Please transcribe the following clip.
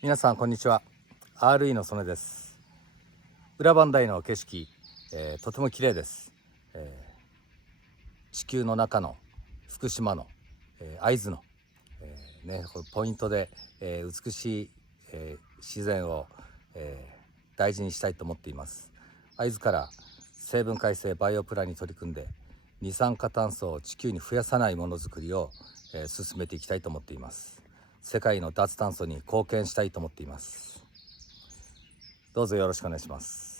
皆さんこんにちは。 RE の曽根です。裏磐梯の景色、とても綺麗です。地球の中の福島の、会津の、これポイントで、美しい、自然を、大事にしたいと思っています。会津から生分解性バイオプラに取り組んで二酸化炭素を地球に増やさないものづくりを、進めていきたいと思っています。世界の脱炭素に貢献したいと思っています。どうぞよろしくお願いします。